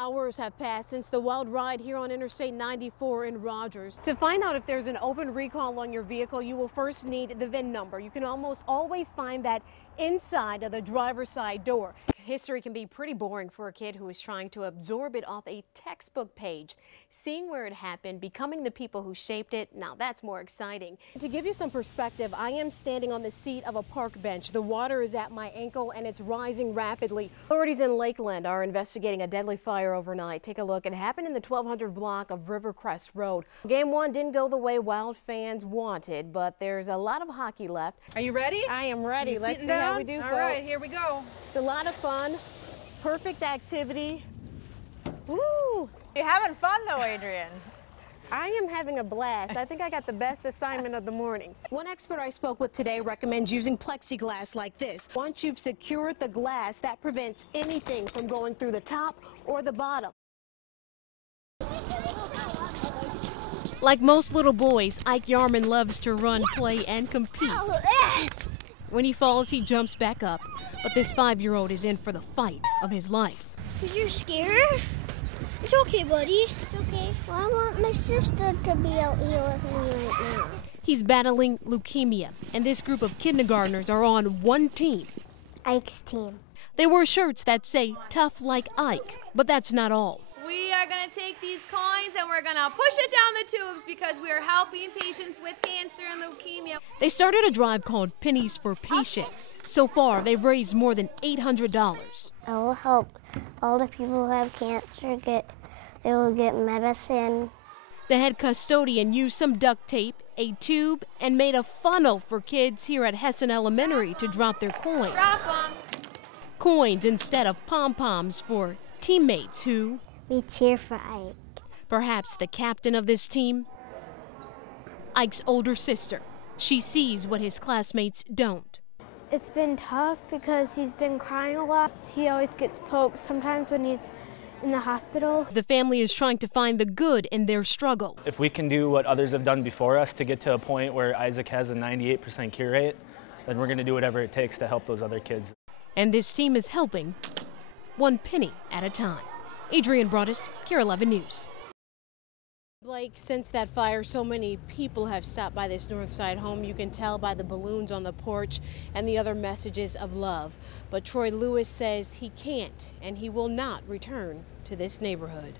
Hours have passed since the wild ride here on Interstate 94 in Rogers. To find out if there's an open recall on your vehicle, you will first need the VIN number. You can almost always find that inside of the driver's side door. History can be pretty boring for a kid who is trying to absorb it off a textbook page. Seeing where it happened, becoming the people who shaped it, now that's more exciting. To give you some perspective, I am standing on the seat of a park bench. The water is at my ankle and it's rising rapidly. Authorities in Lakeland are investigating a deadly fire overnight. Take a look. It happened in the 1200 block of Rivercrest Road. Game one didn't go the way Wild fans wanted, but there's a lot of hockey left. Are you ready? I am ready. Let's see how we do, folks. All right, here we go. It's a lot of fun. Perfect activity. Woo! You're having fun though, Adrian. I am having a blast. I think I got the best assignment of the morning. One expert I spoke with today recommends using plexiglass like this. Once you've secured the glass, that prevents anything from going through the top or the bottom. Like most little boys, Ike Yarman loves to run, play, and compete. When he falls, he jumps back up. But this 5-year-old is in for the fight of his life. Are you scared? It's okay, buddy. It's okay. Well, I want my sister to be out here with me right now. He's battling leukemia, and this group of kindergartners are on one team. Ike's team. They wear shirts that say, "Tough like Ike," but that's not all. We are going to take these coins and we're going to push it down the tubes because we are helping patients with cancer and leukemia. They started a drive called Pennies for Patients. So far, they've raised more than $800. I will help all the people who have cancer they will get medicine. The head custodian used some duct tape, a tube, and made a funnel for kids here at Hessen Elementary to drop their coins. Drop them. Coins instead of pom-poms for teammates who... We cheer for Ike. Perhaps the captain of this team? Ike's older sister. She sees what his classmates don't. It's been tough because he's been crying a lot. He always gets poked sometimes when he's in the hospital. The family is trying to find the good in their struggle. If we can do what others have done before us to get to a point where Isaac has a 98% cure rate, then we're going to do whatever it takes to help those other kids. And this team is helping one penny at a time. Adrian Broadus, KARE 11 News. Blake, since that fire, so many people have stopped by this Northside home. You can tell by the balloons on the porch and the other messages of love. But Troy Lewis says he can't and he will not return to this neighborhood.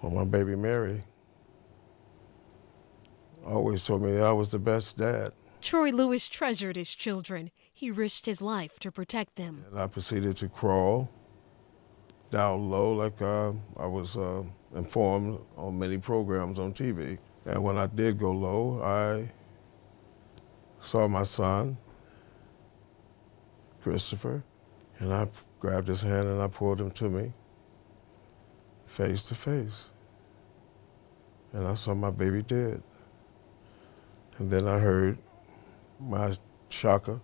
Well, my baby Mary always told me I was the best dad. Troy Lewis treasured his children. He risked his life to protect them. And I proceeded to crawl down low like I was informed on many programs on TV. And when I did go low, I saw my son, Christopher, and I grabbed his hand and I pulled him to me, face to face. And I saw my baby dead. And then I heard my Shaka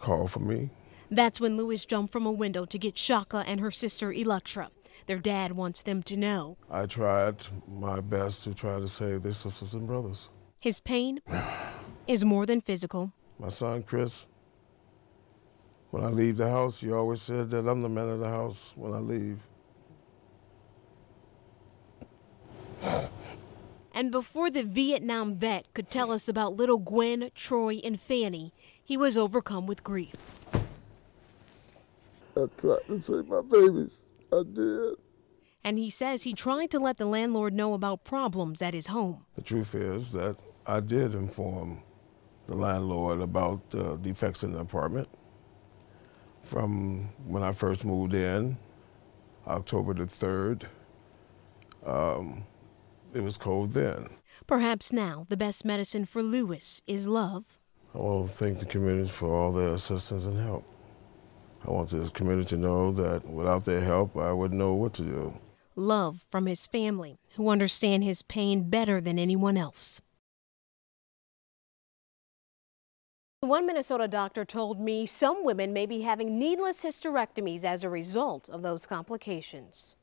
call for me. That's when Lewis jumped from a window to get Shaka and her sister Electra. Their dad wants them to know. I tried my best to try to save their sisters and brothers. His pain is more than physical. My son, Chris, when I leave the house, he always said that I'm the man of the house when I leave. And before the Vietnam vet could tell us about little Gwen, Troy, and Fanny, he was overcome with grief. I tried to save my babies. I did. And he says he tried to let the landlord know about problems at his home. The truth is that I did inform the landlord about defects in the apartment. From when I first moved in, October the 3rd, it was cold then. Perhaps now the best medicine for Lewis is love. I want to thank the community for all their assistance and help. I want this community to know that without their help, I wouldn't know what to do. Love from his family, who understand his pain better than anyone else. One Minnesota doctor told me some women may be having needless hysterectomies as a result of those complications.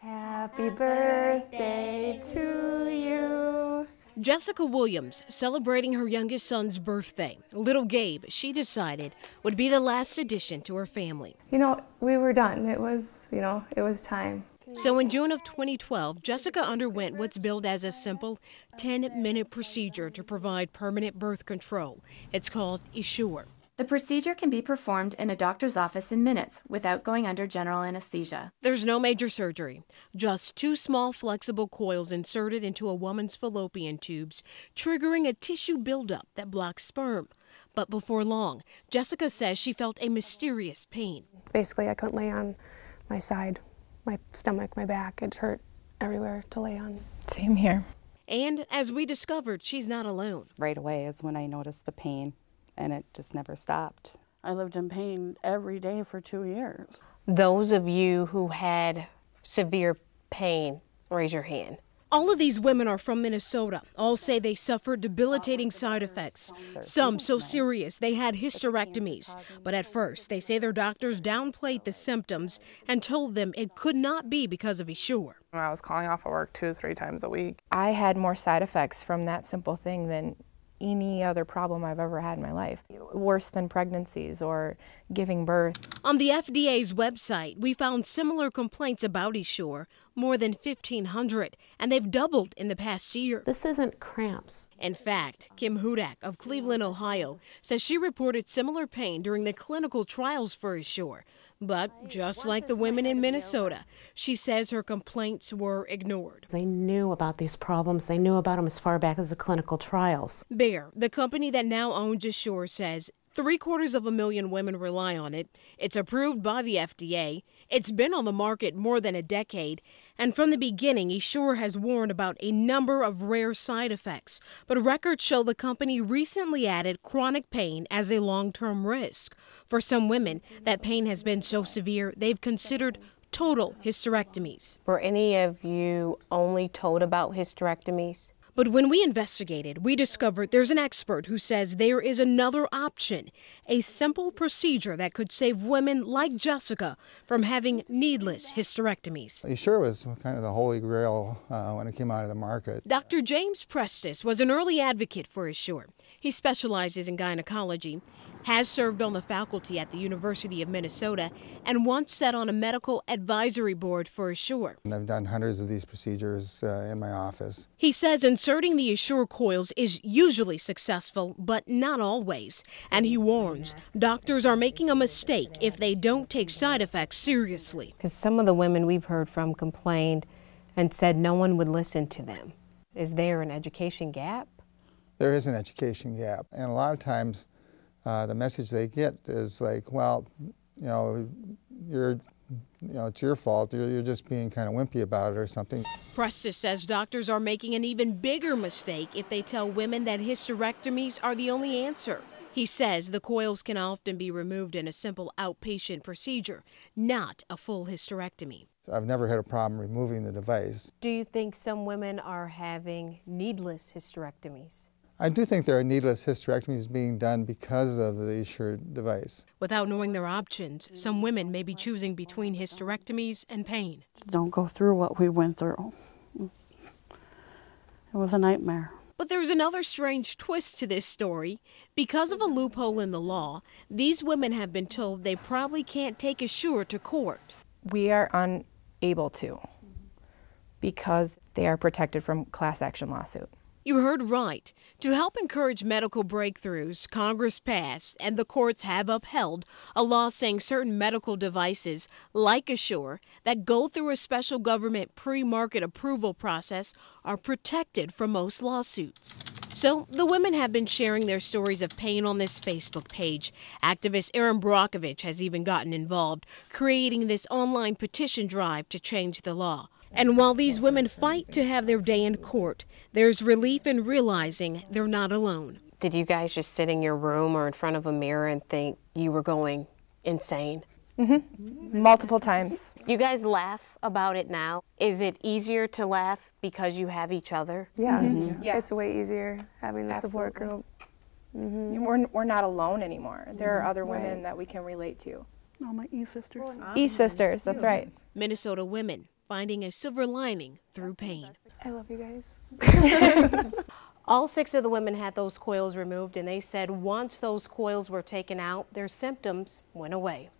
Happy birthday to you. Jessica Williams celebrating her youngest son's birthday. Little Gabe, she decided, would be the last addition to her family. You know, we were done. It was, it was time. So in June of 2012, Jessica underwent what's billed as a simple 10-minute procedure to provide permanent birth control. It's called Essure. The procedure can be performed in a doctor's office in minutes without going under general anesthesia. There's no major surgery, just 2 small flexible coils inserted into a woman's fallopian tubes, triggering a tissue buildup that blocks sperm. But before long, Jessica says she felt a mysterious pain. Basically, I couldn't lay on my side, my stomach, my back. It hurt everywhere to lay on. Same here. And as we discovered, she's not alone. Right away is when I noticed the pain, and it just never stopped. I lived in pain every day for 2 years. Those of you who had severe pain, raise your hand. All of these women are from Minnesota. All say they suffered debilitating side effects. Some so serious they had hysterectomies. But at first, they say their doctors downplayed the symptoms and told them it could not be because of Essure. I was calling off of work 2 or 3 times a week. I had more side effects from that simple thing than any other problem I've ever had in my life. Worse than pregnancies or giving birth. On the FDA's website, we found similar complaints about Essure, more than 1,500, and they've doubled in the past year. This isn't cramps. In fact, Kim Hudak of Cleveland, Ohio, says she reported similar pain during the clinical trials for Essure. But just like the women in Minnesota, she says her complaints were ignored. They knew about these problems. They knew about them as far back as the clinical trials. Bayer, the company that now owns Essure, says 750,000 women rely on it. It's approved by the FDA. It's been on the market more than a decade. And from the beginning, Essure has warned about a number of rare side effects. But records show the company recently added chronic pain as a long-term risk. For some women, that pain has been so severe, they've considered total hysterectomies. Were any of you only told about hysterectomies? But when we investigated, we discovered there's an expert who says there is another option, a simple procedure that could save women like Jessica from having needless hysterectomies. Essure was kind of the holy grail when it came out of the market. Dr. James Prestis was an early advocate for Essure. He specializes in gynecology, has served on the faculty at the University of Minnesota, and once sat on a medical advisory board for Essure. And I've done hundreds of these procedures in my office. He says inserting the Essure coils is usually successful, but not always. And he warns doctors are making a mistake if they don't take side effects seriously. Because some of the women we've heard from complained and said no one would listen to them. Is there an education gap? There is an education gap, and a lot of times the message they get is like, well, it's your fault. You're just being kind of wimpy about it or something. Prestis says doctors are making an even bigger mistake if they tell women that hysterectomies are the only answer. He says the coils can often be removed in a simple outpatient procedure, not a full hysterectomy. I've never had a problem removing the device. Do you think some women are having needless hysterectomies? I do think there are needless hysterectomies being done because of the Essure device. Without knowing their options, some women may be choosing between hysterectomies and pain. Don't go through what we went through. It was a nightmare. But there's another strange twist to this story. Because of a loophole in the law, these women have been told they probably can't take Essure to court. We are unable to because they are protected from class action lawsuit. You heard right. To help encourage medical breakthroughs, Congress passed and the courts have upheld a law saying certain medical devices, like Essure, that go through a special government pre-market approval process are protected from most lawsuits. So the women have been sharing their stories of pain on this Facebook page. Activist Erin Brockovich has even gotten involved, creating this online petition drive to change the law. And while these women fight to have their day in court, there's relief in realizing they're not alone. Did you guys just sit in your room or in front of a mirror and think you were going insane? Mm-hmm. Multiple times. You guys laugh about it now. Is it easier to laugh because you have each other? Yes, Mm-hmm. Yeah. It's way easier having the support group. Mm-hmm. We're not alone anymore. There are other women that we can relate to. Oh, my E-sisters. E-sisters, that's right. Minnesota women finding a silver lining through pain. I love you guys. All 6 of the women had those coils removed, and they said once those coils were taken out, their symptoms went away.